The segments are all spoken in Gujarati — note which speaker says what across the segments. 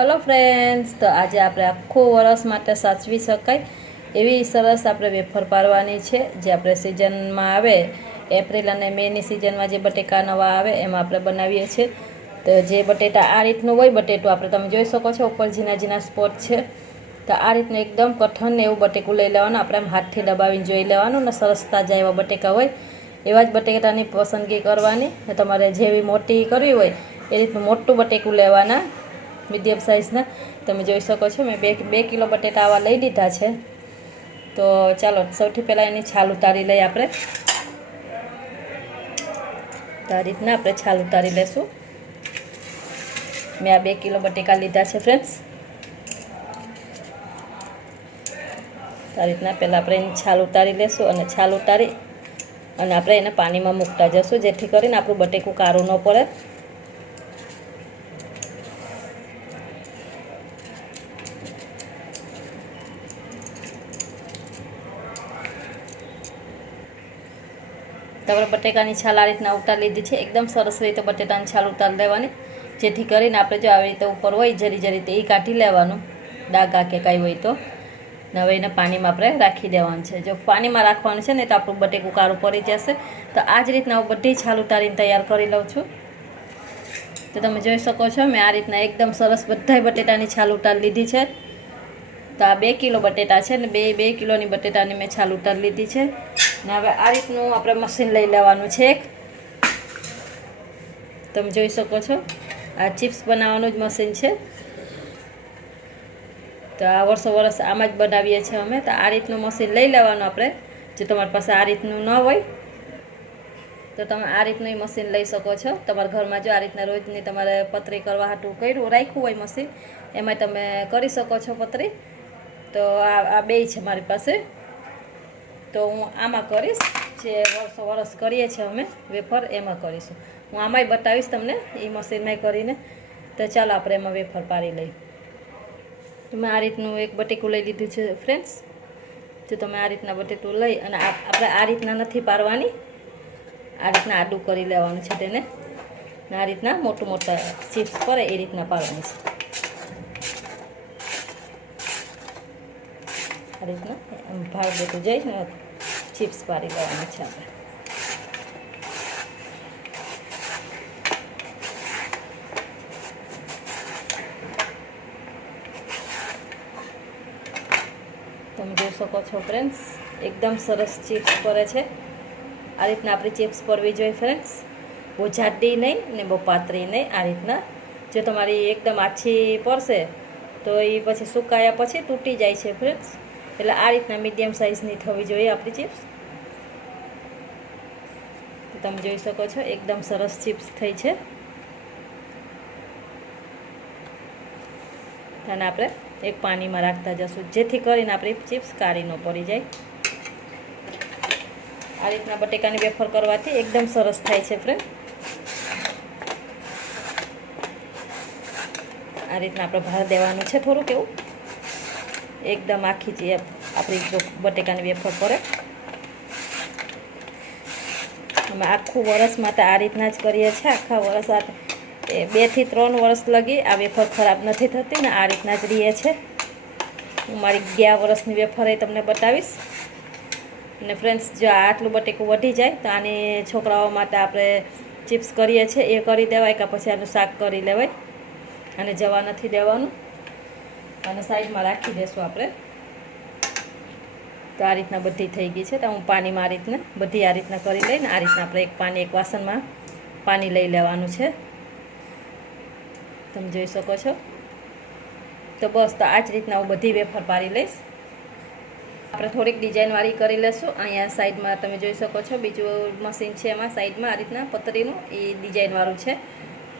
Speaker 1: હલો ફ્રેન્ડ્સ તો આજે આપણે આખું વરસ માટે સાચવી શકાય એવી સરસ આપણે વેફર પાડવાની છે. જે આપણે સિઝનમાં આવે એપ્રિલ અને મેની સિઝનમાં જે બટેકા નવા આવે, એમાં આપણે બનાવીએ છીએ. તો જે બટેટા આ રીતનું હોય, બટેટું આપણે તમે જોઈ શકો છો, ઉપર ઝીણા ઝીણા સ્પોટ છે. તો આ રીતનું એકદમ કઠણ ને એવું બટેકું લઈ લેવાનું. આપણે આમ હાથથી દબાવીને જોઈ લેવાનું ને સરસ તાજા એવા બટેકા હોય. એવા જ બટેટાની પસંદગી કરવાની તમારે જેવી મોટી કરવી હોય, એ રીતનું મોટું બટેકું લેવાના. મીડિયમ સાઇઝના, તમે જોઈ શકો છો, મેં બે બે કિલો બટેટા આવા લઈ લીધા છે. તો ચાલો, સૌથી પહેલાં એની છાલ ઉતારી લઈએ આપણે. તો આ રીતના આપણે છાલ ઉતારી લેશું. મેં આ બે કિલો બટેકા લીધા છે ફ્રેન્ડ્સ આ રીતના પહેલાં આપણે એની છાલ ઉતારી લેશું અને છાલ ઉતારી અને આપણે એને પાણીમાં મૂકતા જશું, જેથી કરીને આપણું બટેકું કારું ન પડે. તમારે બટેકાની છાલ આ રીતના ઉતારી લીધી છે. એકદમ સરસ રીતે બટેટાની છાલ ઉતારી લેવાની જેથી કરીને આપણે જો આવી રીતે ઉપર હોય, જરી જરી તે એ કાઢી લેવાનું. ડાઘા કે કાંઈ હોય તો. હવે એને પાણીમાં આપણે રાખી દેવાનું છે. જો પાણીમાં રાખવાનું છે ને, તો આપણું બટેકું કાળું પડી જશે. તો આ જ રીતના હું બધી છાલ ઉતારીને તૈયાર કરી લઉં છું. તો તમે જોઈ શકો છો, મેં આ રીતના એકદમ સરસ બધાય બટેટાની છાલ ઉતારી લીધી છે. તો આ બે કિલો બટેટા છે ને બે બે કિલોની બટેટાની મેં છાલ ઉતારી લીધી છે. ને હવે આ રીતનું આપણે મશીન લઈ લેવાનું છે એક. તમે જોઈ શકો છો, આ ચિપ્સ બનાવવાનું જ મશીન છે. તો આ વર્ષો વર્ષ આમાં જ બનાવીએ છીએ અમે. તો આ રીતનું મશીન લઈ લેવાનું આપણે, જો તમારી પાસે આ રીતનું ન હોય. તો તમે આ રીતનું મશીન લઈ શકો છો. તમારા ઘરમાં જો આ રીતના રોજની તમારે પતરી કરવા હાટું કર્યું, રાખ્યું હોય મશીન એમાં તમે કરી શકો છો પતરી તો આ આ બે છે મારી પાસે. તો હું આમાં કરીશ, જે વર્ષો વરસ કરીએ છીએ અમે, વેફર, એમાં કરીશું. હું આમાંય બતાવીશ તમને, એ મશીનમાં કરીને. તો ચાલો આપણે એમાં વેફર પાડી લઈએ. મેં આ રીતનું એક બટેકું લઈ લીધું છે ફ્રેન્ડ્સ જો તમે આ રીતના બટેકું લઈ અને આપણે આ રીતના નથી પારવાની આ રીતના આડું કરી લેવાનું છે તેને. આ રીતના મોટું મોટા ચિપ્સ પડે એ રીતના પાડવાની છે. આ રીતના ભાગ બધું જઈને ચિપ્સ પાડી લેવાની છે આપણે તમે જોઈ શકો છો ફ્રેન્ડ્સ એકદમ સરસ ચિપ્સ પડે છે. આ રીતના આપણી ચિપ્સ પડવી જોઈએ ફ્રેન્ડ્સ બહુ જાડી નહીં ને બહુ પાતળી નહીં આ રીતના. જો તમારી એકદમ આછી પડશે તો એ પછી સુકાયા પછી તૂટી જાય છે ફ્રેન્ડ્સ એટલે આ રીતના મીડિયમ સાઇઝની થવી જોઈએ આપણી ચિપ્સ. તમે જોઈ શકો છો, એકદમ સરસ ચિપ્સ થઈ છે. અને આપણે એક પાણીમાં રાખતા જશું, જેથી કરીને આપણી ચિપ્સ કાળી ન પડી જાય. આ રીતના બટેકાની વેફર કરવાથી એકદમ સરસ થાય છે ફ્રેન્ડ આ રીતના આપણે ભાર દેવાનું છે થોડુંક એવું. એકદમ આખી જે આપણી બટેકાની વેફર પડે. અમે આખું વરસ માટે આ રીતના જ કરીએ છીએ. આખા વરસ આ બેથી ત્રણ વર્ષ લગી આ વેફર ખરાબ નથી થતી ને આ રીતના જ રહીએ છે હું મારી ગયા વર્ષની વેફર એ તમને બતાવીશ. અને ફ્રેન્ડ્સ જો આટલું બટેકું વધી જાય તો આની છોકરાઓ માટે આપણે ચિપ્સ કરીએ છીએ. એ કરી દેવાય કે પછી આનું શાક કરી લેવાય. અને જવા નથી દેવાનું. અને સાઈડમાં રાખી દેશું આપણે. તો આ રીતના બધી થઈ ગઈ છે. તો હું પાણીમાં આ રીતના બધી આ રીતના કરી લઈને આ રીતના આપણે એક પાણી એક વાસણમાં પાણી લઈ લેવાનું છે. તમે જોઈ શકો છો. તો બસ, તો આ જ રીતના હું બધી વેફર પાડી લઈશ. આપણે થોડીક ડિઝાઇનવાળી કરી લઈશું અહીંયા સાઈડમાં તમે જોઈ શકો છો, બીજું મશીન છે એમાં સાઈડમાં આ રીતના પતરીનું એ ડિઝાઇનવાળું છે.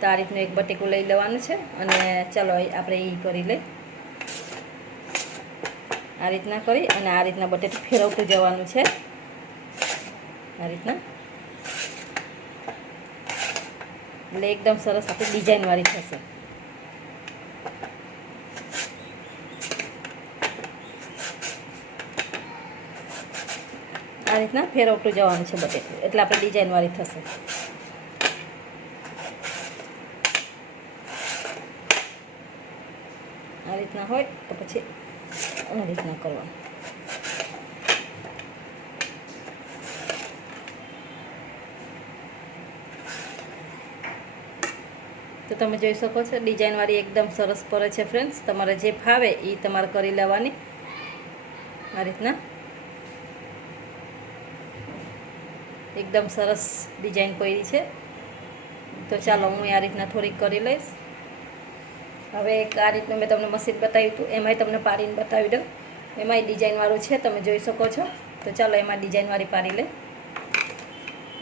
Speaker 1: તો આ રીતનું એક બટેકું લઈ લેવાનું છે. અને ચલો આપણે એ કરી લઈ આ રીતના કરી અને આ રીતના બટેટું ફેરવતું જવાનું છે. આ રીતના. એટલે એકદમ સરસ આપણી ડિઝાઇનવાળી થશે. આ રીતના ફેરવતું જવાનું છે બટેટું. એટલે આપણે ડિઝાઇનવાળી થશે. આ રીતના હોય. આ રીતના કરવાનું તો તમે જોઈ શકો છો ડિઝાઇનવાળી એકદમ સરસ પડે છે ફ્રેન્ડ્સ તમારે જે ફાવે એ તમારે કરી લેવાની. આ રીતના. એકદમ સરસ ડિઝાઇન પડી છે. તો ચાલો હું આ રીતના થોડીક કરી લઈશ. હવે એક આ રીતનું મેં તમને મશીન બતાવ્યું હતું, એમાંય તમને પાડીને બતાવી દઉં. એમાંય ડિઝાઇનવાળું છે, તમે જોઈ શકો છો. તો ચાલો એમાં ડિઝાઇનવાળી પાડી લે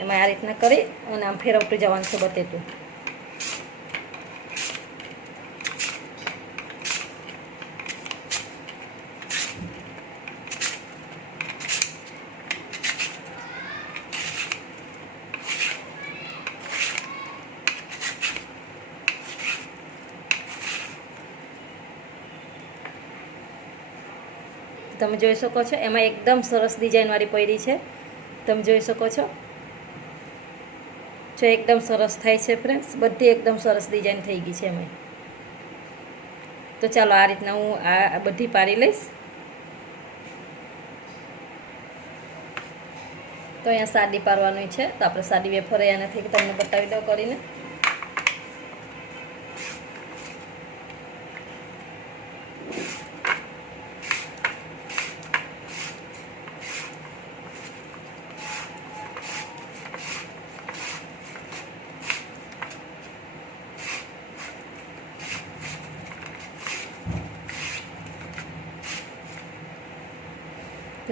Speaker 1: એમાં આ રીતના કરી અને આમ ફેરવતું જવાનું છે બતેતું તમે જોઈ શકો છો, એમાં એકદમ સરસ ડિઝાઇનવાળી પહેરી છે. તમે જોઈ શકો છો. જો એકદમ સરસ થાય છે ફ્રેન્ડ્સ બધી એકદમ સરસ ડિઝાઇન થઈ ગઈ છે એમાં. તો ચાલો આ રીતના હું આ બધી પાડી લઈશ. તો અહીંયા સાદી પાડવાની છે. તો આપણે સાદી વેફર અહીંયા નથી, તમને બતાવી દો કરીને.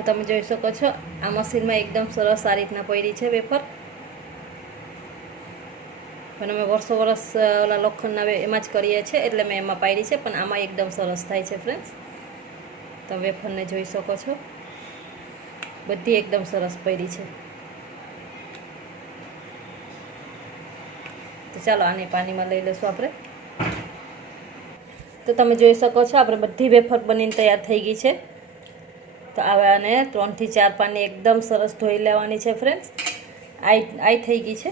Speaker 1: તમે જોઈ શકો છો, આ મશીનમાં એકદમ સરસ આ રીતના પડી છે વેફર. પણ અમે વર્ષો વર્ષ ઓલા લોખંડના એમાં જ કરીએ છીએ, એટલે મેં એમાં પાડી છે, પણ આમાં એકદમ સરસ થાય છે ફ્રેન્ડ્સ તમે વેફરને જોઈ શકો છો. બધી એકદમ સરસ પડી છે. તો ચાલો આને પાણીમાં લઈ લઈશું આપણે. તો તમે જોઈ શકો છો, આપણે બધી વેફર બનીને તૈયાર થઈ ગઈ છે. તો આવાને ત્રણથી ચાર પાણી એકદમ સરસ ધોઈ લેવાની છે ફ્રેન્ડ્સ આઈ આઈ થઈ ગઈ છે.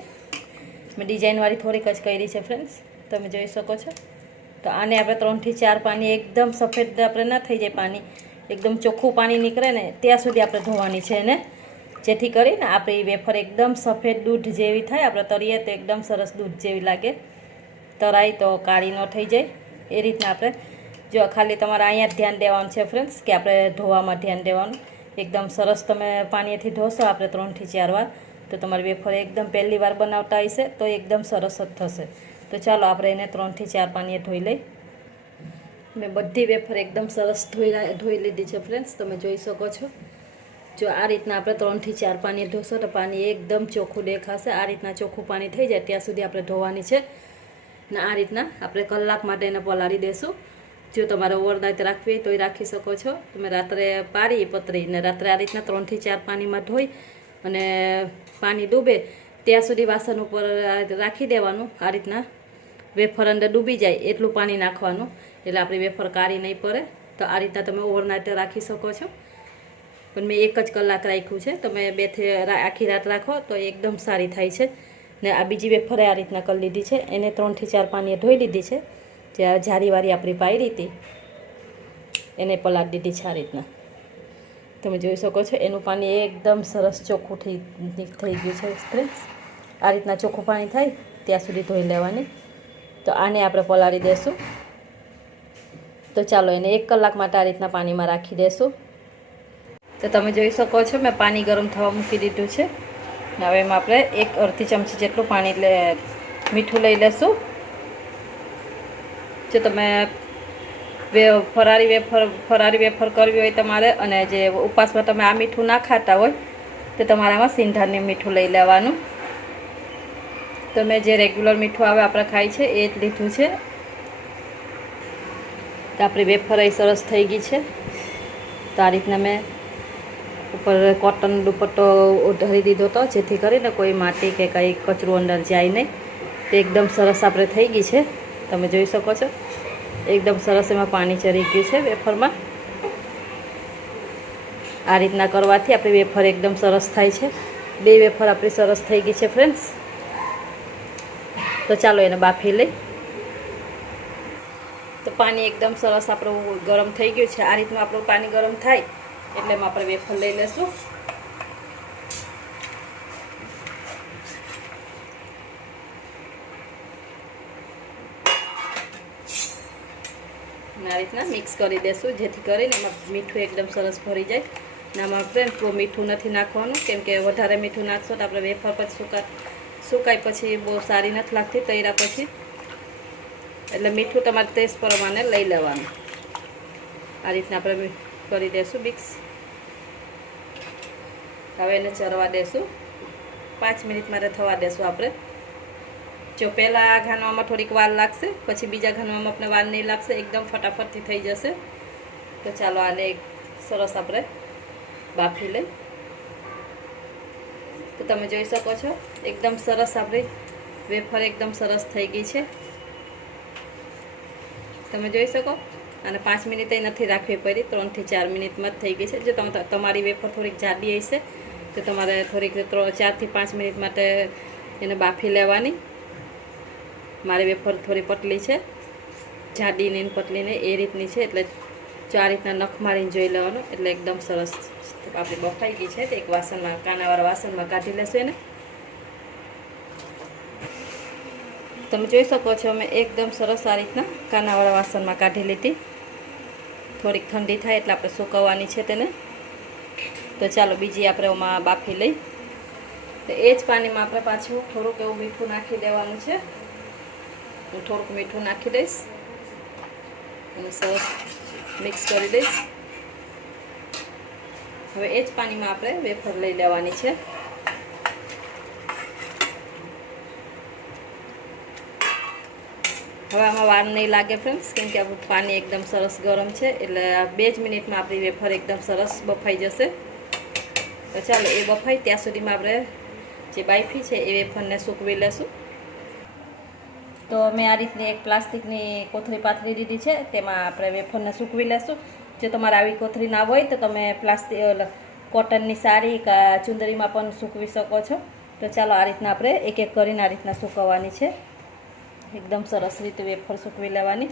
Speaker 1: મેં ડિઝાઇનવાળી થોડીક જ કરી છે ફ્રેન્ડ્સ તમે જોઈ શકો છો. તો આને આપણે ત્રણથી ચાર પાણી એકદમ સફેદ આપણે ના થઈ જાય પાણી એકદમ ચોખ્ખું પાણી નીકળે ને ત્યાં સુધી આપણે ધોવાની છે એને. જેથી કરીને આપણી વેફર એકદમ સફેદ દૂધ જેવી થાય. આપણે તળીએ તો એકદમ સરસ દૂધ જેવી લાગે. તરાય તો કાળી ન થઈ જાય. એ રીતના આપણે જો ખાલી તમારે અહીંયા જ ધ્યાન દેવાનું છે ફ્રેન્ડ્સ કે આપણે ધોવામાં ધ્યાન દેવાનું. એકદમ સરસ તમે પાણીથી ધોશો, આપણે ત્રણથી ચાર વાર. તો તમારી વેફર એકદમ પહેલી વાર બનાવતા હશે, તો એકદમ સરસ જ થશે. તો ચાલો આપણે એને ત્રણથી ચાર પાણીએ ધોઈ લઈ. મેં બધી વેફર એકદમ સરસ ધોઈ ધોઈ લીધી છે ફ્રેન્ડ્સ તમે જોઈ શકો છો. જો આ રીતના આપણે ત્રણથી ચાર પાણી ધોશો, તો પાણી એકદમ ચોખ્ખું દેખાશે. આ રીતના ચોખ્ખું પાણી થઈ જાય, ત્યાં સુધી આપણે ધોવાની છે. ને આ રીતના આપણે કલાક માટે એને પલાળી દેશું. જો તમારે ઓવરનાઇટ રાખવી હોય એ રાખી શકો છો. તમે રાત્રે પારી, પતરી ને રાત્રે આ રીતના ત્રણથી ચાર પાણીમાં ધોઈ અને પાણી ડૂબે ત્યાં સુધી વાસણ ઉપર રાખી દેવાનું. આ રીતના વેફર અંદર ડૂબી જાય એટલું પાણી નાખવાનું. એટલે આપણે વેફર કાઢી નહીં પડે. તો આ રીતના તમે ઓવરનાઇટ રાખી શકો છો. પણ મેં એક જ કલાક રાખ્યું છે. તમે બેથી આખી રાત રાખો તો એકદમ સારી થાય છે. ને આ બીજી વેફરે આ રીતના કરી લીધી છે. એને ત્રણથી ચાર પાણીએ ધોઈ લીધી છે. જે આ જારીવાળી આપણી પાયરી હતી. એને પલાટ દીધી છે આ રીતના. તમે જોઈ શકો છો, એનું પાણી એકદમ સરસ ચોખ્ખું થઈ થઈ ગયું છે ફ્રેન્ડ્સ આ રીતના ચોખ્ખું પાણી થાય, ત્યાં સુધી ધોઈ લેવાની. તો આને આપણે પલાળી દેશું. તો ચાલો એને એક કલાક માટે આ રીતના પાણીમાં રાખી દેશું. તો તમે જોઈ શકો છો, મેં પાણી ગરમ થવા મૂકી દીધું છે. હવે એમાં આપણે એક અડધી ચમચી જેટલું પાણી લે મીઠું લઈ લેશું. જો તમે વે, ફરારી વેફર ફરારી વેફર કરવી હોય તમારે અને જે ઉપવાસમાં તમે આ મીઠું ના ખાતા હોય, તો તમારે એમાં સિંધાની મીઠું લઈ લેવાનું. તો મેં જે રેગ્યુલર મીઠું આવે આપણે ખાય છે, એ જ લીધું છે. તો આપણી વેફર અહીં સરસ થઈ ગઈ છે. તો આ રીતના મેં ઉપર કોટન દુપટ્ટો ઓઢારી દીધો હતો જેથી કરીને કોઈ માટી કે કંઈ કચરું અંદર જાય નહીં. તે એકદમ સરસ આપણે થઈ ગઈ છે. તમે જોઈ શકો છો. એકદમ સરસ એમાં પાણી ચરી ગયું છે વેફરમાં. આ રીતના કરવાથી આપણી વેફર એકદમ સરસ થાય છે. બે વેફર આપણી સરસ થઈ ગઈ છે ફ્રેન્ડ્સ તો ચાલો એને બાફી લઈ. તો પાણી એકદમ સરસ આપણું ગરમ થઈ ગયું છે. આ રીતનું આપણું પાણી ગરમ થાય એટલે આપણે વેફર લઈ લેશું. આ રીતના મિક્સ કરી દેશું. જેથી કરીને એમાં મીઠું એકદમ સરસ ભરી જાય. ને આમાં ફ્રેન્ડ બહુ મીઠું નથી નાખવાનું. કેમ કે વધારે મીઠું નાખશો તો આપણે વેફર પછી સુકા, સુકાય પછી બહુ સારી નથી લાગતી, તૈયાર પછી. એટલે મીઠું તમારે ટેસ્ટ પ્રમાણે લઈ લેવાનું. આ રીતના આપણે કરી દેશું મિક્સ હવે એને ચરવા દેશું. પાંચ મિનિટ માટે થવા દેશું આપણે. જો પહેલાં ઘાનવામાં થોડીક વાર લાગશે, પછી બીજા ઘાનવામાં આપણે વાર નહીં લાગશે, એકદમ ફટાફટથી થઈ જશે. તો ચાલો આને સરસ આપણે બાફી લઈ. તો તમે જોઈ શકો છો, એકદમ સરસ આપણી વેફર એકદમ સરસ થઈ ગઈ છે. તમે જોઈ શકો? અને પાંચ મિનિટે નથી રાખવી પડી, ત્રણથી ચાર મિનિટમાં જ થઈ ગઈ છે. જો તમે તમારી વેફર થોડીક જાડી હશે, તો તમારે થોડીક ત્રણ ચારથી પાંચ મિનિટ માટે એને બાફી લેવાની. મારી વેફર થોડી પતલી છે. જાડીને પતલીને એ રીતની છે, એટલે ચાર રીતના નખ મારીને જોઈ લેવાનું, એટલે એકદમ સરસ આપણી બફાઈ ગઈ છે. તો એક વાસણમાં, કાનાવાળા વાસણમાં કાઢી લેશું એને. તમે જોઈ શકો છો, અમે એકદમ સરસ આ રીતના કાનાવાળા વાસણમાં કાઢી લીધી. થોડીક ઠંડી થાય એટલે આપણે સુકવવાની છે તેને. તો ચાલો બીજી આપણે એમાં બાફી લઈ. તો એ જ પાણીમાં આપણે પાછું થોડુંક એવું મીઠું નાખી દેવાનું છે. હું થોડુંક મીઠું નાખી દઈશ અને સરસ મિક્સ કરી દઈશ હવે એ જ પાણીમાં આપણે વેફર લઈ લેવાની છે. હવે આમાં વાર નહીં લાગે ફ્રેન્ડ્સ કેમ કે આપણું પાણી એકદમ સરસ ગરમ છે. એટલે બે જ મિનિટમાં આપણી વેફર એકદમ સરસ બફાઈ જશે. તો ચાલો એ બફાઈ, ત્યાં સુધીમાં આપણે જે બાઈફી છે એ વેફરને સૂકવી લેશું. તો મેં આ રીતની એક પ્લાસ્ટિકની કોથળી પાથરી દીધી છે. તેમાં આપણે વેફરને સૂકવી લેશું. જો તમારે આવી કોથળી ના હોય તો તમે પ્લાસ્ટિક કોટનની સાડી કે ચુંદડીમાં પણ સૂકવી શકો છો. તો ચાલો આ રીતના આપણે એક એક કરીને આ રીતના સૂકવવાની છે. એકદમ સરસ રીતે વેફર સૂકવી લેવાની.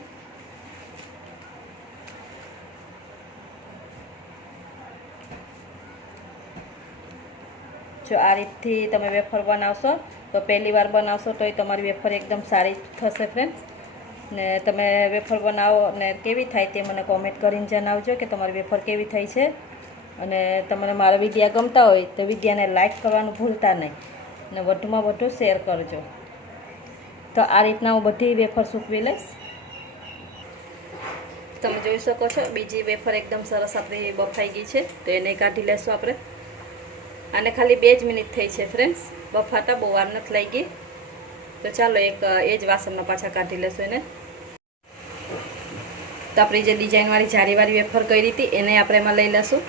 Speaker 1: જો આ રીતથી તમે વેફર બનાવશો તો પહેલી વાર બનાવશો તો એ તમારી વેફર એકદમ સારી થશે ફ્રેન્ડ્સ ને તમે વેફર બનાવો ને કેવી થાય તે મને કોમેન્ટ કરીને જણાવજો કે તમારી વેફર કેવી થઈ છે. અને તમને મારા વિદ્યા ગમતા હોય તો વિદ્યાને લાઇક કરવાનું ભૂલતા નહીં. ને વધુમાં વધુ શેર કરજો. તો આ રીતના હું બધી વેફર સૂકવી લઈશ. તમે જોઈ શકો છો, બીજી વેફર એકદમ સરસ આપણી બફાઈ ગઈ છે, તો એને કાઢી લેશું આપણે. આને ખાલી બે જ મિનિટ થઈ છે ફ્રેન્ડ્સ બફાતા બહુ વાર નથી લઈ ગઈ તો ચાલો એક, એ જ વાસણમાં પાછા કાઢી લેશું એને. તો આપણી જે ડિઝાઇનવાળી જારીવાળી વેફર કરી હતી, એને આપણે એમાં લઈ લઈશું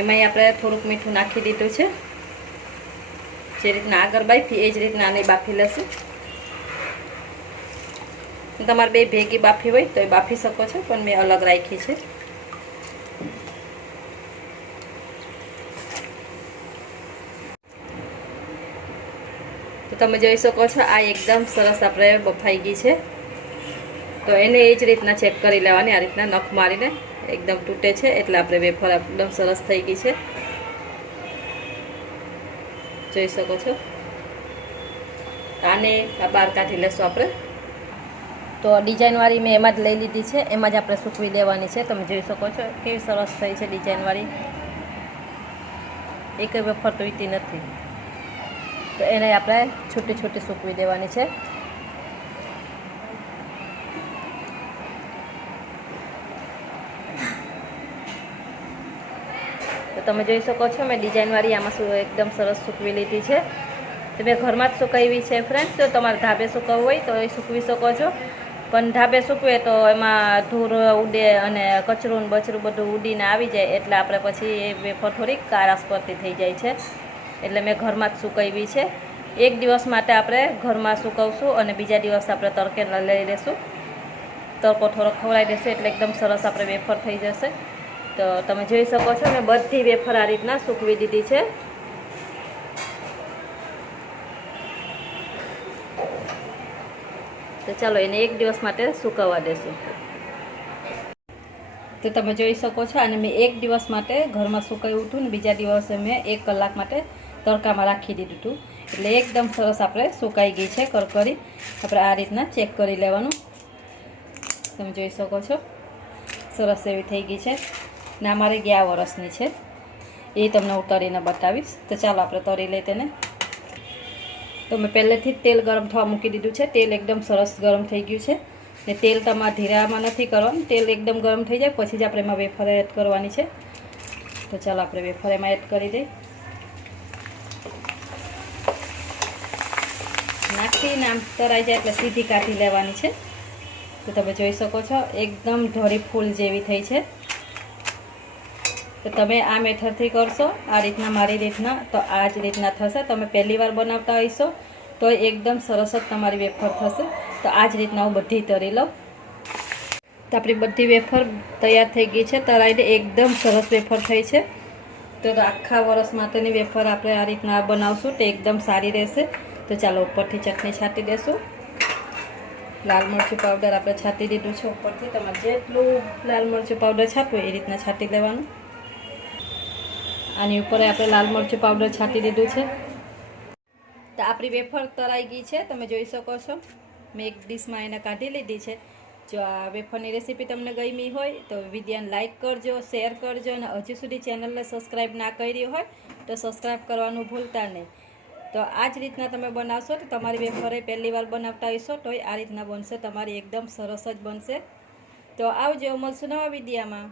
Speaker 1: એમાંય આપણે થોડુંક મીઠું નાખી દીધું છે. જે રીતના આગળ બાફી, એ જ રીતના આને બાફી લેશું. તમારે બે ભેગી બાફી હોય તો એ બાફી શકો છો, પણ મેં અલગ રાખી છે. તમે જોઈ શકો છો, આ એકદમ સરસ આપણે બફાઈ ગઈ છે. તો એને એ જ રીતના ચેક કરી લેવાની, આ રીતના નખ મારીને એકદમ તૂટે છે, એટલે આપણે વેફર એકદમ સરસ થઈ ગઈ છે. જોઈ શકો છો. આને બાર કાઢી લેશું આપણે. તો ડિઝાઇનવાળી મેં એમાં જ લઈ લીધી છે, એમાં જ આપણે સૂકવી દેવાની છે. તમે જોઈ શકો છો, કેવી સરસ થઈ છે ડિઝાઇનવાળી એક વેફર તૂટી નથી. તો એને આપણે છૂટી છૂટી સૂકવી દેવાની છે. તો તમે જોઈ શકો છો, મેં ડિઝાઇનવાળી આમાં શું એકદમ સરસ સૂકવી લીધી છે. તો મેં ઘરમાં જ સુકાવી છે ફ્રેન્ડ્સ જો તમારે ધાબે સુકવવું હોય તો એ સૂકવી શકો છો. પણ ધાબે સૂકવે તો એમાં ધૂળ ઉડે અને કચરું બચરું બધું ઉડીને આવી જાય. એટલે આપણે પછી એ વેફર થોડીક પડતી થઈ જાય છે. એટલે મેં ઘરમાં જ સુકાવી છે. એક દિવસ માટે આપણે ઘરમાં સુકવશું અને બીજા દિવસ આપણે તડકે લઈ લઈશું તડકો થોડો ખવડાવી દેશે એટલે એકદમ સરસ આપણે વેફર થઈ જશે. તો તમે જોઈ શકો છો મેં બધી વેફર આ રીતના સૂકવી દીધી છે. તો ચાલો એને એક દિવસ માટે સુકવવા દેશું. તો તમે જોઈ શકો છો અને મેં એક દિવસ માટે ઘરમાં સુકાવ્યું હતું ને બીજા દિવસે મેં એક કલાક માટે તડકામાં રાખી દીધું હતું એટલે એકદમ સરસ આપણે સુકાઈ ગઈ છે કરકરી આપણે આ રીતના ચેક કરી લેવાનું. તમે જોઈ શકો છો. સરસ એવી થઈ ગઈ છે. ને અમારે ગયા વરસની છે. એ તમને હું તરીને બતાવીશ. તો ચાલો આપણે તરી લઈએ તેને. તો મેં પહેલેથી જ તેલ ગરમ થવા મૂકી દીધું છે. તેલ એકદમ સરસ ગરમ થઈ ગયું છે. ને તેલ તમારે ધીરામાં નથી કરવાનું. તેલ એકદમ ગરમ થઈ જાય. પછી જ આપણે એમાં વેફર એડ કરવાની છે. તો ચાલો આપણે વેફર એમાં એડ કરી દઈએ. નાખીને આમ તરાઈ જાય એટલે સીધી કાઢી લેવાની છે. તો તમે જોઈ શકો છો, એકદમ ઢોરી ફૂલ જેવી થઈ છે. તો તમે આ મેથડથી કરશો, આ રીતના મારી રીતના, તો આ જ રીતના થશે. તમે પહેલી વાર બનાવતા હોઈશો તો એકદમ સરસ જ તમારી વેફર થશે. તો આ જ રીતના હું બધી તરી લઉં. તો આપણી બધી વેફર તૈયાર થઈ ગઈ છે, તરાઈને એકદમ સરસ વેફર થઈ છે. તો આખા વર્ષ માટેની વેફર આપણે આ રીતના બનાવશું, તો એકદમ સારી રહેશે. તો ચાલો ઉપરથી ચટણી છાંટી દેશું. લાલ મરચું પાવડર આપણે છાંટી દીધું છે ઉપરથી. તમારે જેટલું લાલ મરચું પાવડર છાંટવું એ રીતના છાંટી લેવાનું. આની ઉપર આપણે લાલ મરચું પાવડર છાંટી દીધું છે. તો આપણી વેફર તરાઈ ગઈ છે, તમે જોઈ શકો છો. મેં એક ડીશમાં એને કાઢી લીધી છે. જો આ વેફરની રેસીપી તમને ગમી હોય તો વિડીયોને લાઇક કરજો, શેર કરજો અને હજુ સુધી ચેનલને સબસ્ક્રાઈબ ના કરી હોય તો સબસ્ક્રાઈબ કરવાનું ભૂલતા નહીં. તો આ જ રીતના તમે બનાવશો તો તમારી વેફરે પહેલી વાર બનાવતા હશો તોય આ રીતના બનશે, તમારી એકદમ સરસ જ બનશે. તો આવજો મળશું નવા વિડીયામાં.